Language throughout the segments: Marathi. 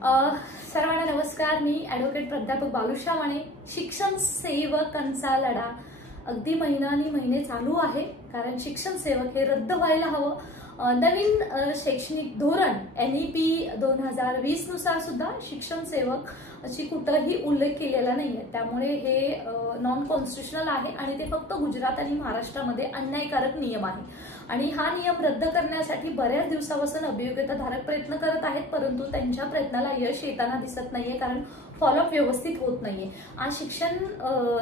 अ, सर्वांना नमस्कार। मी ॲडव्होकेट प्राध्यापक बालुश्रा माने। शिक्षण सेवकांचा लढा अगदी महिन्यानी महिने चालू आहे, कारण शिक्षण सेवक हे रद्द व्हायला हवं। नवीन शैक्षणिक धोरण NEP 2020 नुसार सुद्धा शिक्षण सेवक अशी कुठेही उल्लेख केलेला नाहीये, त्यामुळे हे नॉन कॉन्स्टिट्युशनल आहे आणि ते फक्त गुजरात आणि महाराष्ट्रामध्ये अन्यायकारक नियम आहे आणि हा नियम रद्द करण्यासाठी बऱ्याच दिवसापासून अभियोग्यताधारक प्रयत्न करत आहेत, परंतु त्यांच्या प्रयत्नाला यश येताना दिसत नाहीये, कारण फॉलोअप व्यवस्थित होत नाहीये। आज शिक्षण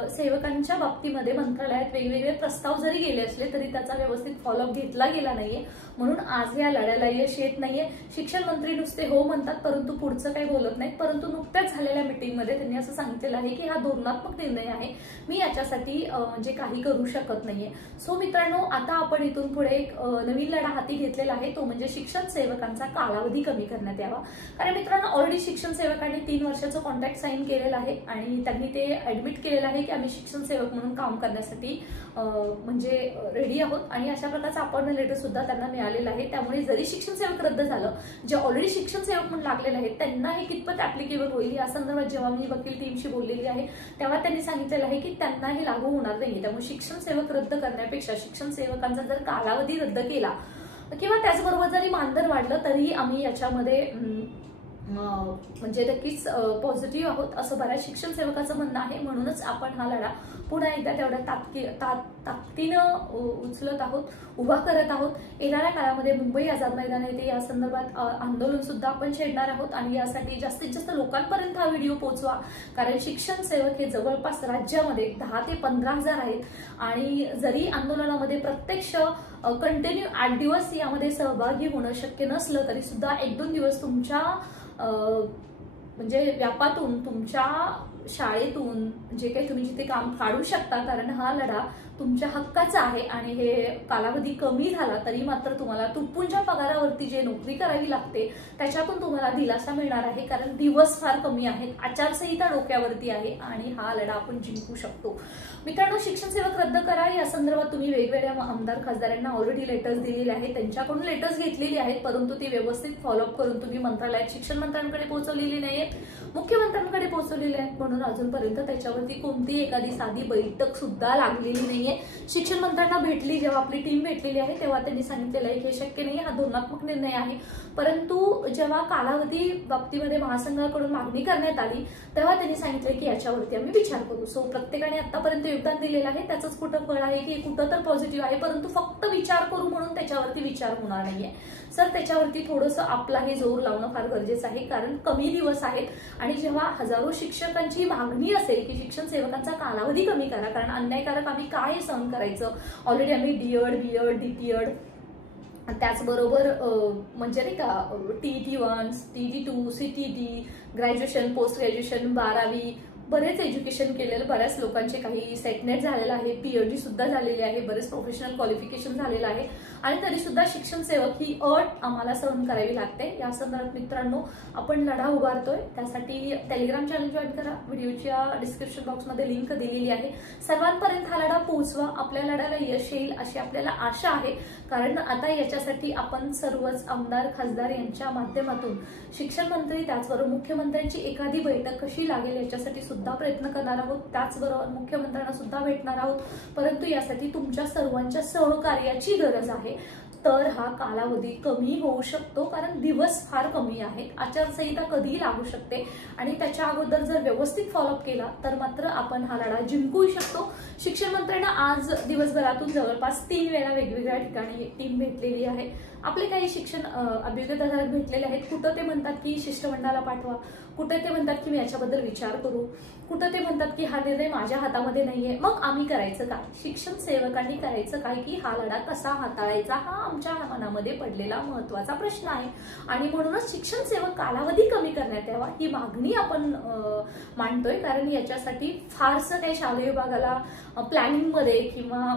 सेवकांच्या बाबतीमध्ये मंत्रालयात वेगवेगळे प्रस्ताव जरी गेले असले तरी त्याचा व्यवस्थित फॉलोअप घेतला गेला नाहीये, म्हणून आज या लढ्याला यश येत नाहीये। शिक्षण मंत्री नुसते हो म्हणतात परंतु पुढचं काही बोलत नाहीत, परंतु नुकत्याच झालेल्या मीटिंगमध्ये त्यांनी असं सांगितलेलं आहे की हा धोरणात्मक निर्णय आहे, मी याच्यासाठी म्हणजे काही करू शकत नाहीये। सो मित्रांनो, आता आपण इथून पुढे एक नवीन लढा हाती घेतलेला आहे, तो म्हणजे शिक्षण सेवकांचा कालावधी कमी करण्यात यावा। कारण मित्रांनो, ऑलरेडी शिक्षण सेवकांनी 3 वर्षाचं कॉन्ट्रॅक्ट साइन केलेलं आहे आणि त्यांनी ते ऍडमिट केलेलं आहे की आम्ही शिक्षण सेवक म्हणून काम करण्यासाठी म्हणजे रेडी आहोत आणि अशा प्रकारचा अपॉइंटमेंट लेटर सुद्धा त्यांना मिळालेलं आहे। त्यामुळे जरी शिक्षण सेवक रद्द झालं, जे ऑलरेडी शिक्षण सेवक म्हणून लागलेले आहेत त्यांना हे कितपत ऍप्लिकेबल होईल या संदर्भात जेव्हा मी वकील टीमशी बोललेली आहे तेव्हा त्यांनी सांगितलेलं आहे की त्यांना हे लागू होणार नाही। त्यामुळे शिक्षण सेवक रद्द करण्यापेक्षा शिक्षण सेवकांचा जर कालावधी रद्द केला किंवा त्याचबरोबर जरी मानधन वाढलं तरी आम्ही याच्यामध्ये म्हणजे नक्कीच पॉझिटिव्ह आहोत असं बऱ्याच शिक्षण सेवकाचं म्हणणं आहे। म्हणूनच आपण हा लढा पुन्हा एकदा तेवढ्या ताकदीनं उचलत आहोत, उभा करत आहोत। येणाऱ्या काळामध्ये मुंबई आझाद मैदान येथे या संदर्भात आंदोलन सुद्धा आपण छेडणार आहोत आणि यासाठी जास्तीत जास्त लोकांपर्यंत हा व्हिडिओ पोहोचवा, कारण शिक्षण सेवक हे जवळपास राज्यामध्ये 10 ते 15,000 आहेत आणि जरी आंदोलनामध्ये प्रत्यक्ष कंटिन्यू 8 दिवस यामध्ये सहभागी होणं शक्य नसलं तरी सुद्धा 1-2 दिवस तुमच्या म्हणजे व्यापातून, तुमच्या शाळेतून जे काही तुम्ही जिथे काम काढू शकता, कारण हा लढा तुमच्या हक्काचा आहे आणि हे कालावधी कमी झाला तरी मात्र तुम्हाला तुटपुंच्या पगारावरती जे नोकरी करावी लागते त्याच्यातून तुम्हाला दिलासा मिळणार आहे, कारण दिवस फार कमी आहेत, आचारसंहिता डोक्यावरती आहे आणि हा लढा आपण जिंकू शकतो। मित्रांनो, शिक्षण सेवक रद्द करा या संदर्भात तुम्ही वेगवेगळ्या आमदार खासदारांना ऑलरेडी लेटर्स दिलेले आहेत, त्यांच्याकडून लेटर्स घेतलेली आहेत, परंतु ती व्यवस्थित फॉलोअप करून तुम्ही मंत्रालयात शिक्षण मंत्र्यांकडे पोहोचवलेली नाहीत, मुख्यमंत्र्यांकडे पोहोचवलेले आहेत, म्हणून अजूनपर्यंत त्याच्यावरती कोणती एखादी साधी बैठक सुद्धा लागलेली नाहीये। शिक्षण मंत्र्यांना भेटली, जेव्हा आपली टीम भेटलेली आहे तेव्हा त्यांनी सांगितलेलं आहे की हे शक्य नाही, हा धोरणात्मक निर्णय आहे, परंतु जेव्हा कालावधी बाबतीमध्ये महासंघाकडून मागणी करण्यात आली तेव्हा त्यांनी सांगितलं की याच्यावरती आम्ही विचार करू। सो प्रत्येकाने आतापर्यंत योगदान दिलेलं आहे, त्याचंच कुठं फळ आहे की कुठं तर पॉझिटिव्ह आहे, परंतु फक्त विचार करू म्हणून त्याच्यावरती विचार होणार नाहीये सर। त्याच्यावरती थोडंसं आपलाही जोर लावणं फार गरजेचं आहे, कारण कमी दिवस आहेत आणि जेव्हा हजारो शिक्षकांची मागणी असेल की शिक्षण सेवकांचा कालावधी कमी करा, कारण अन्यायकारक आम्ही काय सहन करायचं, ऑलरेडी आम्ही DED, BEd, DTEd त्याचबरोबर म्हणजे नाही का TET1, TET2, CTET, graduation, post graduation, 12वी बरेच एज्युकेशन केलेलं, बऱ्याच लोकांचे काही सेटनेट झालेलं आहे, PhD सुद्धा झालेली आहे, बरेच प्रोफेशनल क्वालिफिकेशन झालेलं आहे आणि तरी सुद्धा शिक्षण सेवक ही अट आम्हाला सहन करावी लागते। या संदर्भात मित्रांनो आपण लढा उभारतोय, त्यासाठी टेलिग्राम चॅनल जॉईन करा, व्हिडिओच्या डिस्क्रिप्शन बॉक्समध्ये लिंक दिलेली आहे, सर्वांपर्यंत हा लढा पोहोचवा, आपल्या लढ्याला यश येईल अशी आपल्याला आशा आहे, कारण आता याच्यासाठी आपण सर्वच आमदार खासदार यांच्या माध्यमातून शिक्षण मंत्री त्याचबरोबर मुख्यमंत्र्यांची एखादी बैठक कशी लागेल याच्यासाठी सुद्धा प्रयत्न करणार आहोत, त्याचबरोबर मुख्यमंत्र्यांना सुद्धा भेटणार आहोत, परंतु यासाठी तुमच्या सर्वांच्या सहकार्याची गरज आहे, तर हा कालावधी कमी होऊ शकतो, कारण दिवस फार कमी आहेत, आचारसंहिता कधीही लागू शकते आणि त्याच्या अगोदर जर व्यवस्थित फॉलोअप केला तर मात्र आपण हा लढा जिंकू शकतो। शिक्षण मंत्र्यांना आज दिवसभरातून जवळपास 3 वेळा वेगवेगळ्या ठिकाणी टीम भेटलेली आहे, आपले काही शिक्षण अभियोग्यताधारक भेटलेले आहेत, कुठं ते म्हणतात की शिष्टमंडळाला पाठवा, कुठे ते म्हणतात की मी याच्याबद्दल विचार करू, कुठं ते म्हणतात की हा निर्णय माझ्या हातामध्ये नाहीये, मग आम्ही करायचं काय, शिक्षण सेवकांनी करायचं काय की हा लढा कसा हाताळायचा हा आमच्या मनामध्ये पडलेला महत्वाचा प्रश्न आहे आणि म्हणूनच शिक्षण सेवक कालावधी कमी करण्यात यावा ही मागणी आपण मांडतोय, कारण याच्यासाठी फारसं काही शालेय विभागाला प्लॅनिंग मध्ये किंवा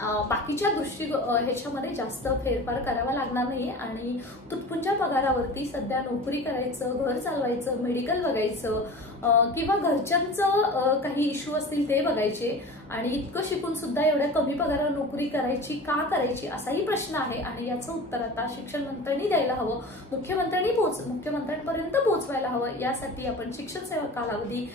बाकीच्या ह्याच्यामध्ये जास्त फेरफार करावा लागणार नाही आणि तुटपुंच्या पगारावरती सध्या नोकरी करायचं, घर चालवायचं, मेडिकल बघायचं किंवा घरच्यांचं काही इश्यू असतील ते बघायचे आणि इतकं शिकून सुद्धा एवढ्या कमी पगारावर नोकरी करायची का करायची असाही प्रश्न आहे आणि याचं उत्तर आता शिक्षण मंत्र्यांनी द्यायला हवं, मुख्यमंत्र्यांपर्यंत पोहोचवायला हवं. यासाठी आपण शिक्षण सेवा कालावधी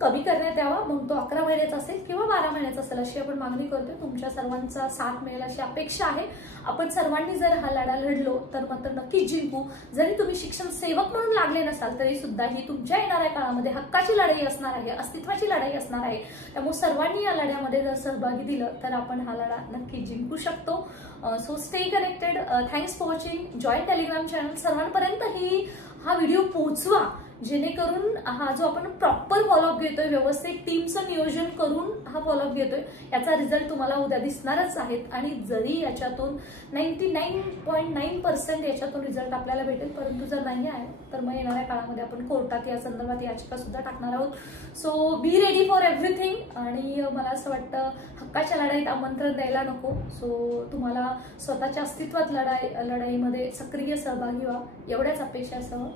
कमी करण्यात यावा, मग तो 11 महिन्याचा असेल किंवा 12 महिन्याचा असेल अशी आपण मागणी करतोय. तुमच्या सर्वांचा साथ मिळेल अशी अपेक्षा आहे. आपण सर्वांनी जर हा लढा लढलो तर मात्र नक्कीच जिंकू. जरी तुम्ही शिक्षण सेवक म्हणून लागले नसाल तरी सुद्धा ही तुमच्या येणाऱ्या काळामध्ये हक्काची लढाई असणार आहे, अस्तित्वाची लढाई असणार आहे. त्यामुळे सर्वांनी या लढ्यामध्ये जर सहभागी दिलं तर आपण हा लढा नक्की जिंकू शकतो. So stay connected. Thanks for watching. Join Telegram channel. सर्वांपर्यंत हा व्हिडिओ पोहोचवा जेणेकरून हा जो आपण प्रॉपर फॉलोअप घेतोय, व्यवस्थित टीमचं नियोजन करून हा फॉलोअप घेतोय, याचा रिझल्ट तुम्हाला उद्या दिसणारच आहेत. आणि जरी याच्यातून 99.9% याच्यातून रिझल्ट आपल्याला भेटेल, परंतु जर नाही आहे तर मग येणाऱ्या काळामध्ये आपण कोर्टात या संदर्भात याचिका सुद्धा टाकणार आहोत. So be ready for everything. आणि मला असं वाटतं हक्काच्या लढाईत आमंत्रण द्यायला नको. सो तुम्हाला स्वतःच्या अस्तित्वात लढाईमध्ये सक्रिय सहभागी व्हा एवढ्याच अपेक्षा असावं.